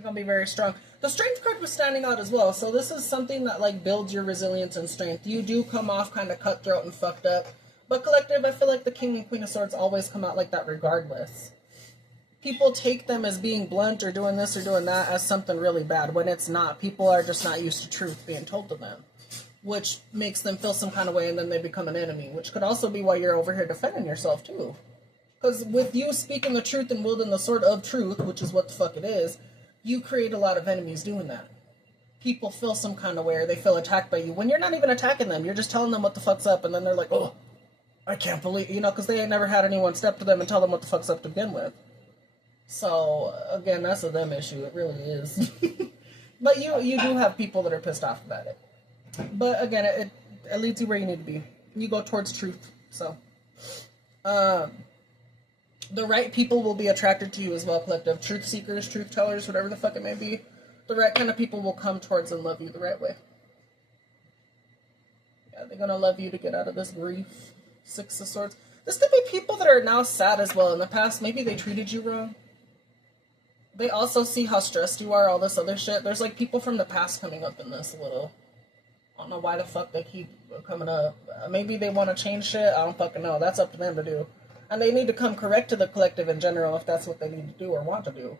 gonna be very strong. The strength card was standing out as well, so this is something that like builds your resilience and strength. You do come off kind of cutthroat and fucked up, but collective, I feel like the King and Queen of Swords always come out like that regardless. People take them as being blunt or doing this or doing that as something really bad when it's not. People are just not used to truth being told to them, which makes them feel some kind of way, and then they become an enemy, which could also be why you're over here defending yourself too. Because with you speaking the truth and wielding the sword of truth, which is what the fuck it is, you create a lot of enemies doing that. People feel some kind of way, or they feel attacked by you when you're not even attacking them. You're just telling them what the fuck's up, and then they're like, oh, I can't believe, because they ain't never had anyone step to them and tell them what the fuck's up to begin with. So, again, that's a them issue. It really is. But you do have people that are pissed off about it. But, again, it leads you where you need to be. You go towards truth. So, the right people will be attracted to you as well, collective. Truth seekers, truth tellers, whatever the fuck it may be. The right kind of people will come towards and love you the right way. Yeah, they're going to love you to get out of this grief. Six of Swords. This could be people that are now sad as well. In the past, maybe they treated you wrong. They also see how stressed you are, all this other shit. There's like people from the past coming up in this a little. I don't know why the fuck they keep coming up. Maybe they want to change shit. I don't fucking know. That's up to them to do. And they need to come correct to the collective in general if that's what they need to do or want to do.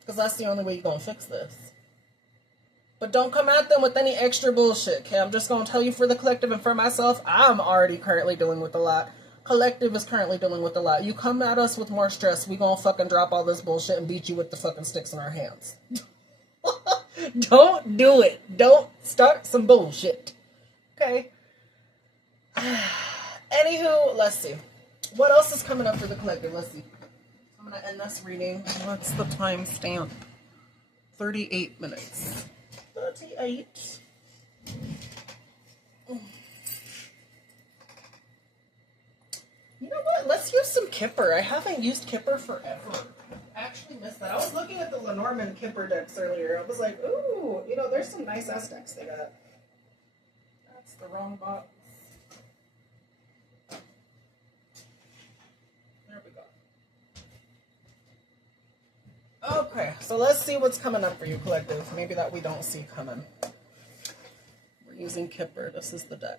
Because that's the only way you're going to fix this. But don't come at them with any extra bullshit, okay? I'm just going to tell you for the collective and for myself, I'm already currently dealing with a lot. Collective is currently dealing with a lot. You come at us with more stress, we gonna fucking drop all this bullshit and beat you with the fucking sticks in our hands. Don't do it. Don't start some bullshit. Okay? Anywho, let's see. What else is coming up for the collective? Let's see. I'm gonna end this reading. What's the time stamp? 38 minutes. 38. You know what? Let's use some Kipper. I haven't used Kipper forever. I actually missed that. I was looking at the Lenormand Kipper decks earlier. I was like, ooh, there's some nice ass decks they got. That's the wrong box. There we go. Okay, so let's see what's coming up for you, collective. Maybe that we don't see coming. We're using Kipper. This is the deck.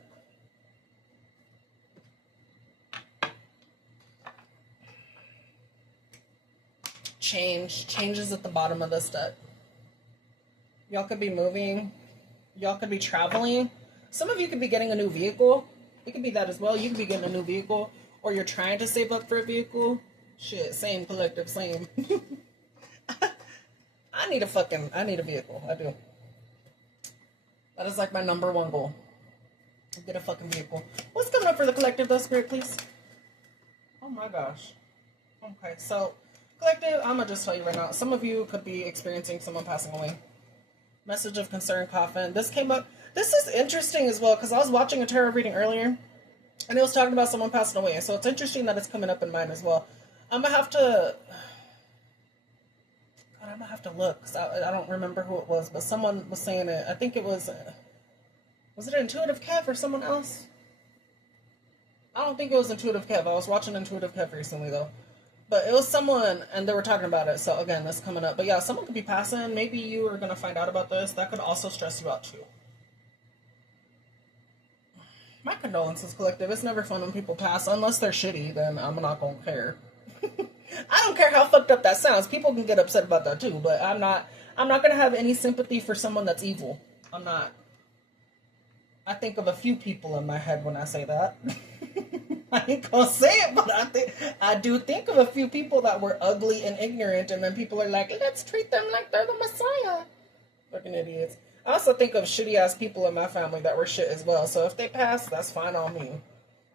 Changes at the bottom of this deck. Y'all could be moving. Y'all could be traveling. Some of you could be getting a new vehicle. It could be that as well. You could be getting a new vehicle, or you're trying to save up for a vehicle. Shit, same, collective, same. I need a vehicle. I do. That is like my number one goal. Get a fucking vehicle. What's coming up for the collective though, Spirit, please? Oh my gosh. Okay, so collective, I'm gonna just tell you right now. Some of you could be experiencing someone passing away. Message of concern, coffin. This came up. This is interesting as well because I was watching a tarot reading earlier, and it was talking about someone passing away. So it's interesting that it's coming up in mine as well. I'm gonna have to look because I don't remember who it was, but someone was saying it. I think it was it Intuitive Kev or someone else? I don't think it was Intuitive Kev. I was watching Intuitive Kev recently though. But it was someone, and they were talking about it. So, again, that's coming up. But, yeah, someone could be passing. Maybe you are going to find out about this. That could also stress you out, too. My condolences, collective. It's never fun when people pass. Unless they're shitty, then I'm not gonna care. I don't care how fucked up that sounds. People can get upset about that too, but I'm not gonna have any sympathy for someone that's evil. I'm not. I think of a few people in my head when I say that. I ain't gonna say it, but I do think of a few people that were ugly and ignorant, and then people are like, let's treat them like they're the Messiah. Fucking idiots. I also think of shitty ass people in my family that were shit as well. So if they pass, that's fine on me.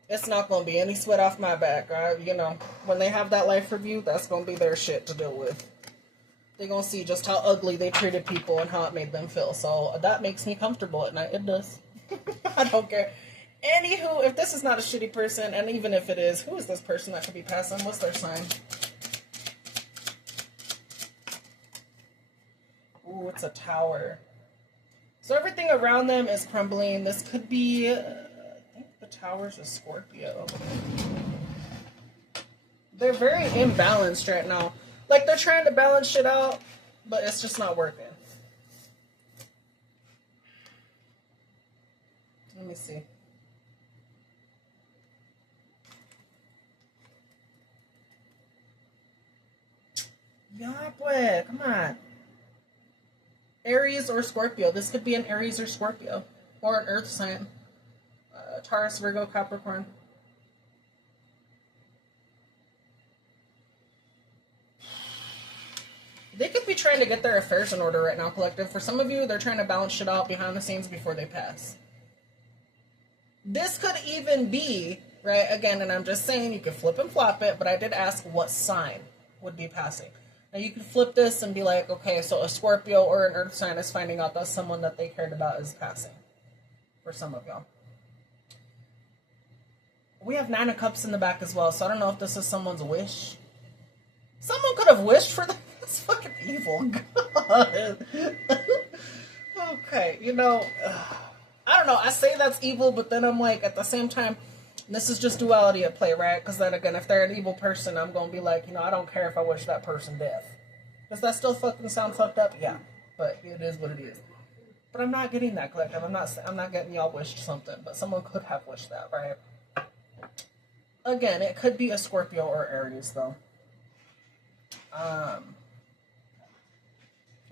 It's not gonna be any sweat off my back. You know, when they have that life review, that's gonna be their shit to deal with. They're gonna see just how ugly they treated people and how it made them feel. So that makes me comfortable at night. It does. I don't care. Anywho, if this is not a shitty person, and even if it is, who is this person that could be passing? What's their sign? Ooh, it's a tower. So everything around them is crumbling. This could be, I think the tower's a Scorpio. They're very imbalanced right now. Like, they're trying to balance shit out, but it's just not working. Let me see. Yeah, boy, come on. Aries or Scorpio. This could be an Aries or Scorpio. Or an earth sign. Taurus, Virgo, Capricorn. They could be trying to get their affairs in order right now, collective. For some of you, they're trying to balance shit out behind the scenes before they pass. This could even be, right, again, and I'm just saying you could flip and flop it, but I did ask what sign would be passing. Now you could flip this and be like, okay, so a Scorpio or an earth sign is finding out that someone that they cared about is passing. For some of y'all. We have 9 of Cups in the back as well, so I don't know if this is someone's wish. Someone could have wished for that. That's fucking evil. God. Okay, you know, I don't know. I say that's evil, but then I'm like, at the same time, this is just duality at play, right? Because then again, if they're an evil person, I'm going to be like, you know, I don't care if I wish that person death. Does that still fucking sound fucked up? Yeah, but it is what it is. But I'm not getting that, collective. I'm not getting y'all wished something, but someone could have wished that, right? Again, it could be a Scorpio or Aries, though.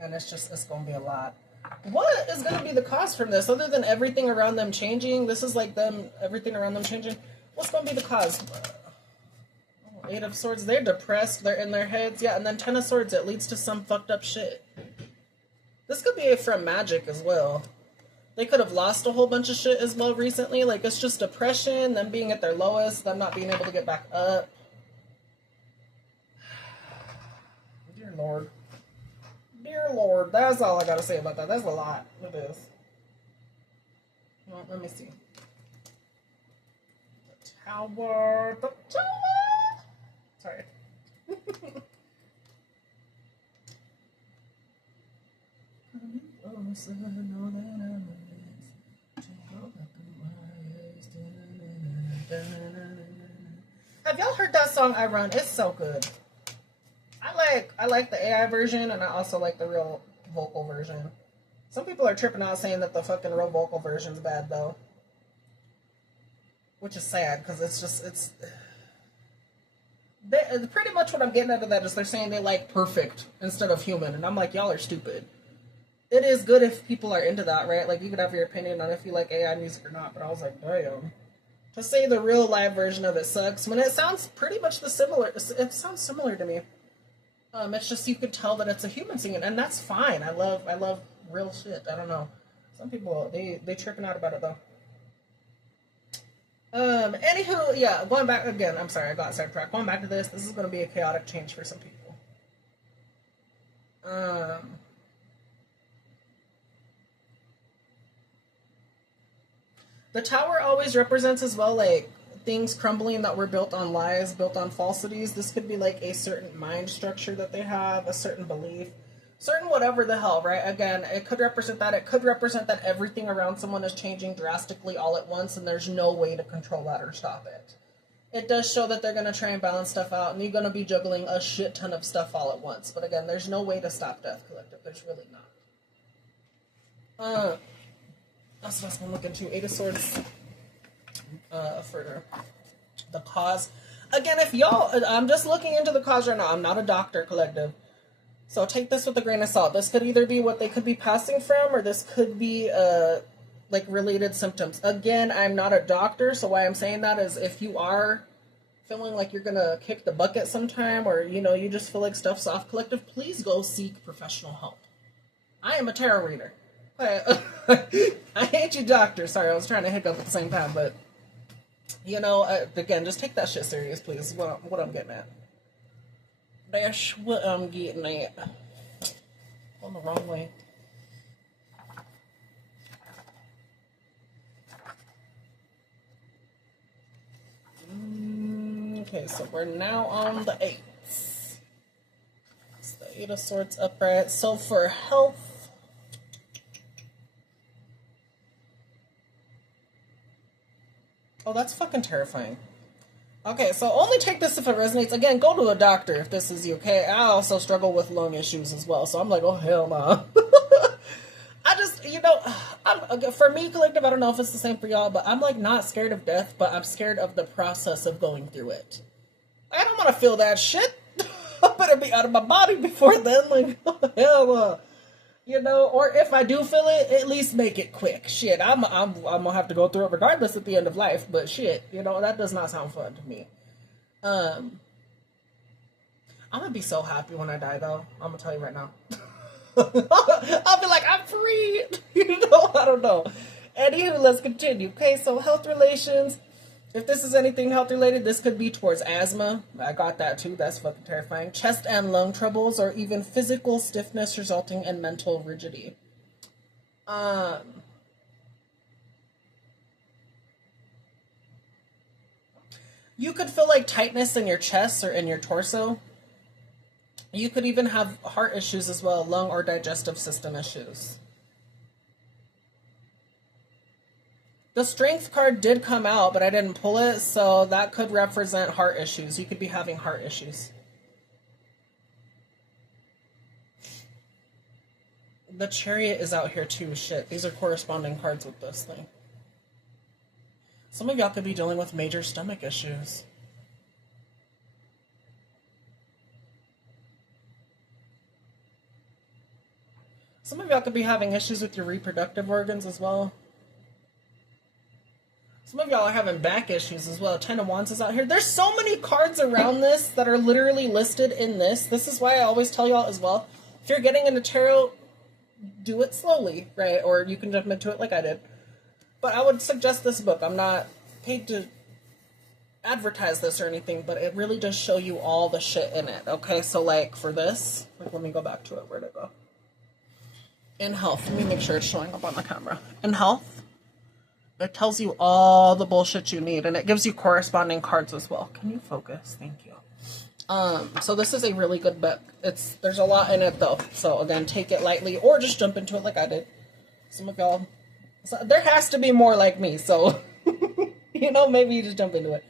And it's going to be a lot. What is going to be the cause from this? Other than everything around them changing, this is like everything around them changing. What's going to be the cause? 8 of Swords, they're depressed, they're in their heads. Yeah, and then 10 of Swords, it leads to some fucked up shit. This could be from magic as well. They could have lost a whole bunch of shit as well recently. Like, it's just depression, them being at their lowest, them not being able to get back up. Dear Lord. Dear Lord, that's all I gotta say about that. That's a lot. It is. Well, let me see. The tower. The tower! Sorry. Have y'all heard that song I Run? It's so good. I like the AI version, and I also like the real vocal version. Some people are tripping out saying that the fucking real vocal version's bad, though. Which is sad, because it's pretty much what I'm getting out of that is they're saying they like perfect instead of human, and I'm like, y'all are stupid. It is good if people are into that, right? Like, you could have your opinion on if you like AI music or not, but I was like, damn. To say the real live version of it sucks, when it sounds pretty much it sounds similar to me. It's just you could tell that it's a human singing, and that's fine. I love real shit. I don't know. Some people they tripping out about it though. Anywho, yeah, going back again. I'm sorry, I got sidetracked. Going back to this is going to be a chaotic change for some people. The tower always represents as well, like, things crumbling that were built on lies, built on falsities. This could be like a certain mind structure that they have, a certain belief, certain whatever the hell, right? Again, it could represent that. It could represent that everything around someone is changing drastically all at once, and there's no way to control that or stop it. It does show that they're going to try and balance stuff out, and you're going to be juggling a shit ton of stuff all at once. But again, there's no way to stop Death Collective. There's really not. That's what I was going to look into. 8 of Swords. for the cause. Again, if y'all, I'm just looking into the cause right now. I'm not a doctor, collective. So take this with a grain of salt. This could either be what they could be passing from, or this could be like related symptoms. Again, I'm not a doctor, so why I'm saying that is if you are feeling like you're gonna kick the bucket sometime, or you just feel like stuff's off, collective, please go seek professional help. I am a tarot reader. I hate you, doctor. Sorry, I was trying to hiccup at the same time, but again, just take that shit serious, please. What I'm getting at. That's what I'm getting at. On the wrong way. Okay, so we're now on the 8. It's the 8 of Swords upright. So for health, oh, that's fucking terrifying. Okay, so only take this if it resonates. Again, go to a doctor if this is you, okay? I also struggle with lung issues as well, so I'm like, oh, hell no. I just, for me, collective, I don't know if it's the same for y'all, but I'm like not scared of death, but I'm scared of the process of going through it. I don't want to feel that shit. I better be out of my body before then, like, oh, hell no. Or if I do feel it, at least make it quick. Shit, I'm gonna have to go through it regardless at the end of life. But shit, that does not sound fun to me. I'm gonna be so happy when I die, though. I'm gonna tell you right now. I'll be like, I'm free. I don't know. Anywho, let's continue. Okay, so health relations. If this is anything health related, this could be towards asthma. I got that too. That's fucking terrifying. Chest and lung troubles, or even physical stiffness resulting in mental rigidity. You could feel like tightness in your chest or in your torso. You could even have heart issues as well, lung or digestive system issues. The strength card did come out, but I didn't pull it, so that could represent heart issues. You could be having heart issues. The Chariot is out here too. Shit, these are corresponding cards with this thing. Some of y'all could be dealing with major stomach issues. Some of y'all could be having issues with your reproductive organs as well. Some of y'all are having back issues as well. 10 of Wands is out here. There's so many cards around this that are literally listed in this. This is why I always tell y'all as well, if you're getting into tarot, do it slowly, right? Or you can jump into it like I did. But I would suggest this book. I'm not paid to advertise this or anything, but it really does show you all the shit in it, okay? So, like, for this, let me go back to it. Where'd it go? In health. Let me make sure it's showing up on the camera. In health, it tells you all the bullshit you need, and it gives you corresponding cards as well. Can you focus? Thank you. So this is a really good book. There's a lot in it though. So again, take it lightly or just jump into it like I did. Some of y'all, there has to be more like me. So, maybe you just jump into it.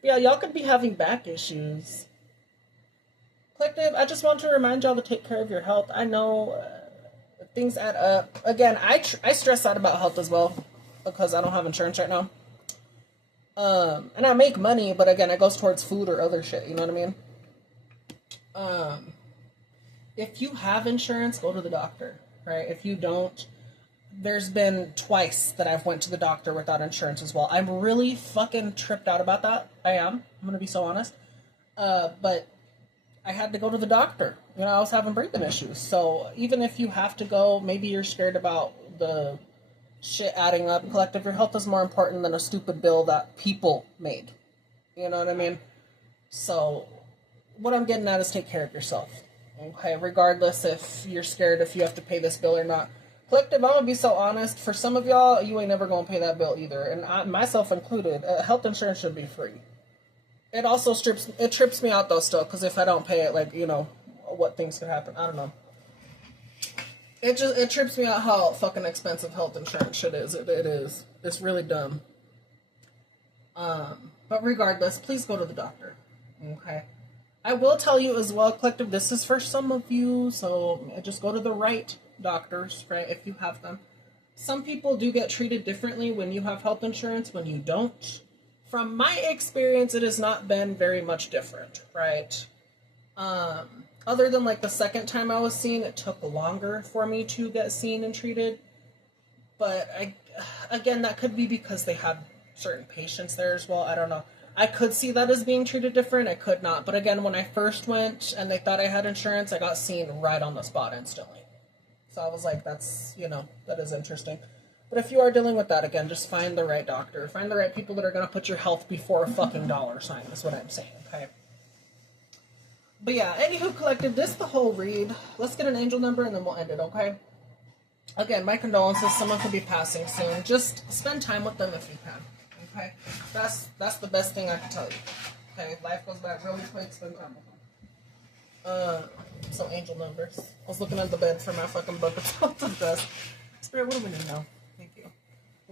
But yeah, y'all could be having back issues. Collective, I just want to remind y'all to take care of your health. I know things add up. Again, I stress out about health as well, because I don't have insurance right now. And I make money, but again, it goes towards food or other shit, you know what I mean? If you have insurance, go to the doctor, right? If you don't, there's been twice that I've went to the doctor without insurance as well. I'm really fucking tripped out about that. I am. I'm gonna be so honest. But I had to go to the doctor. I was having breathing issues. So even if you have to go, maybe you're scared about the shit adding up. Collective, your health is more important than a stupid bill that people made. You know what I mean? So what I'm getting at is take care of yourself. Okay, regardless if you're scared if you have to pay this bill or not. Collective, I'm gonna be so honest. For some of y'all, you ain't never gonna pay that bill either, and myself included. Health insurance should be free. It also trips me out though still, because if I don't pay it, like what things could happen. I don't know. It trips me out how fucking expensive health insurance shit is. It is. It's really dumb. But regardless, please go to the doctor. Okay. I will tell you as well, collective, this is for some of you, so just go to the right doctors, right, if you have them. Some people do get treated differently when you have health insurance, when you don't. from my experience, it has not been very much different, right? Other than like the second time I was seen, it took longer for me to get seen and treated. But again, that could be because they had certain patients there as well. I don't know. I could see that as being treated different. I could not. But again, when I first went and they thought I had insurance, I got seen right on the spot instantly. So I was like, that's, that is interesting. But if you are dealing with that, again, just find the right doctor. Find the right people that are going to put your health before a fucking dollar sign, is what I'm saying, okay? But yeah, anywho, collective, this is the whole read. Let's get an angel number and then we'll end it, okay? Again, my condolences. Someone could be passing soon. Just spend time with them if you can, okay? That's the best thing I can tell you, okay? Life goes by really quick. Spend time with them. So angel numbers. I was looking at the bed for my fucking book. It's all the best. Spirit, what do we need now? Thank you.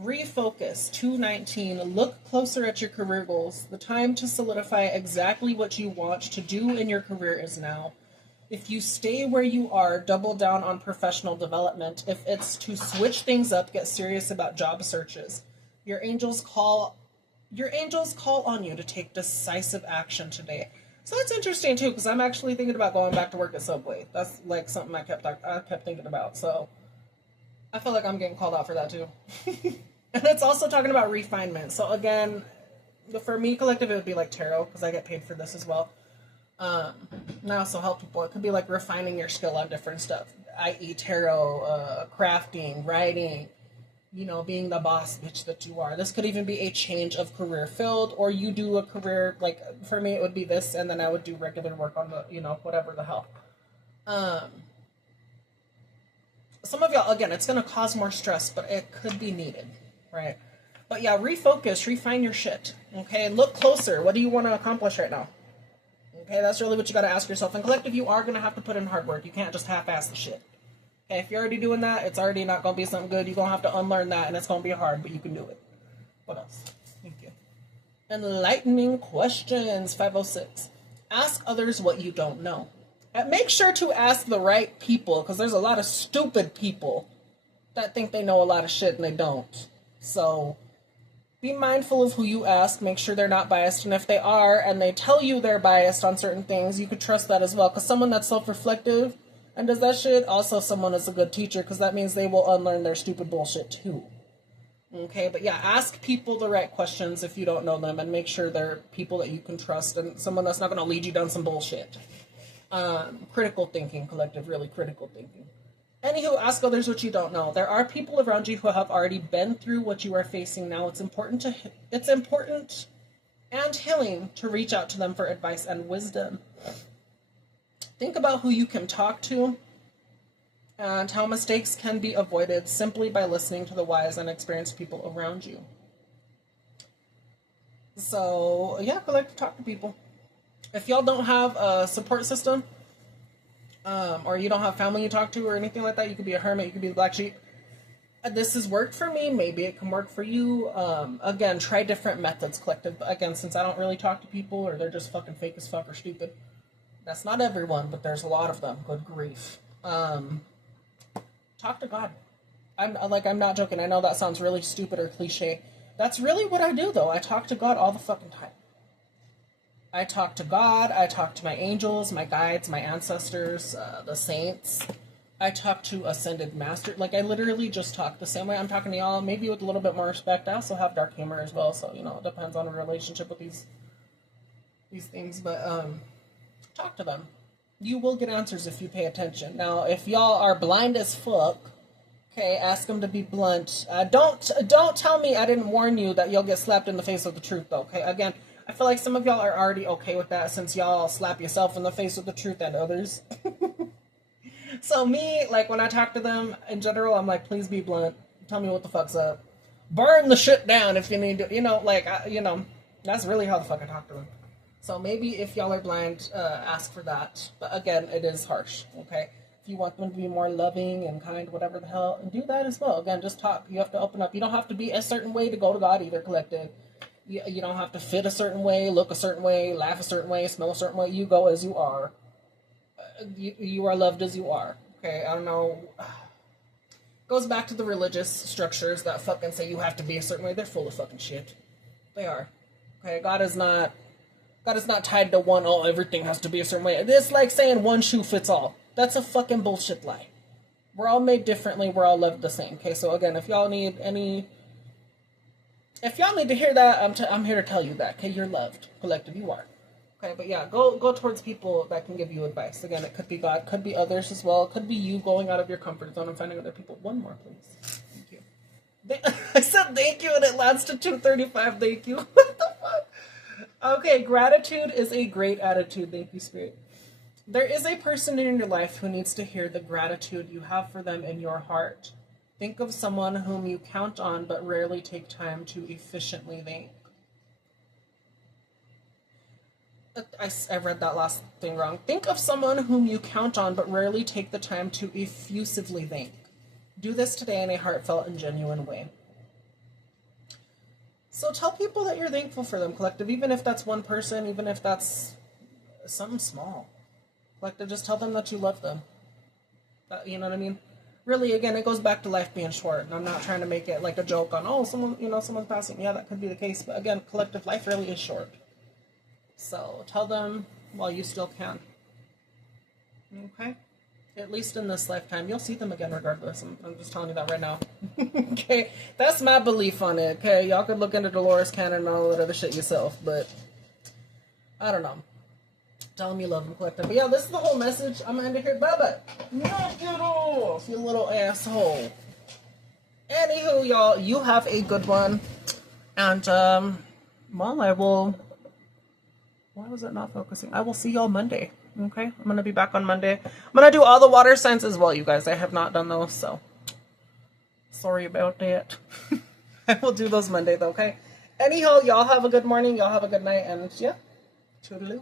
Refocus, 219. Look closer at your career goals. The time to solidify exactly what you want to do in your career is now. If you stay where you are, double down on professional development. If it's to switch things up, get serious about job searches. Your angels call on you to take decisive action today. So that's interesting too, because I'm actually thinking about going back to work at Subway. That's like something I kept thinking about. So I feel like I'm getting called out for that too. And it's also talking about refinement. So again, for me, collective, it would be like tarot, because I get paid for this as well. And I also help people. It could be like refining your skill on different stuff, i.e. tarot, crafting, writing, being the boss bitch that you are. This could even be a change of career field, or you do a career, like for me, it would be this, and then I would do regular work on the, whatever the hell. Some of y'all, again, it's going to cause more stress, but it could be needed, right? But yeah, refocus, refine your shit, okay? Look closer. What do you want to accomplish right now? Okay, that's really what you got to ask yourself. And collective, you are going to have to put in hard work. You can't just half-ass the shit. Okay, if you're already doing that, it's already not going to be something good. You're going to have to unlearn that, and it's going to be hard, but you can do it. What else? Thank you. Enlightening questions, 506. Ask others what you don't know. And make sure to ask the right people, because there's a lot of stupid people that think they know a lot of shit and they don't. So be mindful of who you ask. Make sure they're not biased. And if they are, and they tell you they're biased on certain things, you could trust that as well. Because someone that's self-reflective and does that shit, also someone is a good teacher, because that means they will unlearn their stupid bullshit too. Okay, but yeah, ask people the right questions if you don't know them, and make sure they're people that you can trust and someone that's not going to lead you down some bullshit. Critical thinking, collective, really critical thinking. Anywho, ask others what you don't know. There are people around you who have already been through what you are facing now. It's important and healing to reach out to them for advice and wisdom. Think about who you can talk to and how mistakes can be avoided simply by listening to the wise and experienced people around you. So, yeah, collective, talk to people. If y'all don't have a support system, or you don't have family you talk to or anything like that, you could be a hermit, you could be the black sheep. This has worked for me. Maybe it can work for you. Again, try different methods, collective. Again, since I don't really talk to people, or they're just fucking fake as fuck or stupid. That's not everyone, but there's a lot of them. Good grief. Talk to God. I'm not joking. I know that sounds really stupid or cliche. That's really what I do, though. I talk to God all the fucking time. I talk to God, I talk to my angels, my guides, my ancestors, the saints. I talk to ascended master. Like, I literally just talk the same way I'm talking to y'all, maybe with a little bit more respect. I also have dark humor as well, so, it depends on a relationship with these things. But, talk to them. You will get answers if you pay attention. Now, if y'all are blind as fuck, okay, ask them to be blunt. Don't tell me I didn't warn you that you'll get slapped in the face with the truth, though, okay? Again, I feel like some of y'all are already okay with that, since y'all slap yourself in the face with the truth and others. So me, like, when I talk to them, in general, I'm like, please be blunt. Tell me what the fuck's up. Burn the shit down if you need to, that's really how the fuck I talk to them. So maybe if y'all are blind, ask for that. But again, it is harsh, okay? If you want them to be more loving and kind, whatever the hell, do that as well. Again, just talk. You have to open up. You don't have to be a certain way to go to God either, collective. You don't have to fit a certain way, look a certain way, laugh a certain way, smell a certain way. You go as you are. You are loved as you are. Okay, I don't know. Goes back to the religious structures that fucking say you have to be a certain way. They're full of fucking shit. They are. Okay, God is not tied to one, oh, everything has to be a certain way. It's like saying one shoe fits all. That's a fucking bullshit lie. We're all made differently. We're all loved the same. Okay, so again, if y'all need to hear that, I'm here to tell you that. Okay, you're loved. Collective, you are. Okay, but yeah, go towards people that can give you advice. Again, it could be God, could be others as well. It could be you going out of your comfort zone and finding other people. One more, please. Thank you. I said thank you and it lands to 235. Thank you. What the fuck? Okay, gratitude is a great attitude. Thank you, Spirit. There is a person in your life who needs to hear the gratitude you have for them in your heart. Think of someone whom you count on but rarely take time to efficiently thank. I read that last thing wrong. Think of someone whom you count on but rarely take the time to effusively thank. Do this today in a heartfelt and genuine way. So tell people that you're thankful for them, collective, even if that's one person, even if that's something small. Collective, just tell them that you love them. You know what I mean? Really, again, it goes back to life being short, and I'm not trying to make it like a joke on, oh, someone's passing. Yeah, that could be the case, but again, collective, life really is short. So tell them while you still can. Okay? At least in this lifetime. You'll see them again regardless. I'm just telling you that right now. Okay? That's my belief on it. Okay? Y'all could look into Dolores Cannon and all that other shit yourself, but I don't know. Tell them you love them, collective. But yeah, this is the whole message. I'm gonna end it here. Bye-bye. Knock it off, you little asshole. Anywho, y'all, you have a good one. And, well, I will... Why was it not focusing? I will see y'all Monday. Okay? I'm going to be back on Monday. I'm going to do all the water signs as well, you guys. I have not done those, so sorry about that. I will do those Monday, though, okay? Anyhow, y'all have a good morning. Y'all have a good night. And, yeah, toodaloo.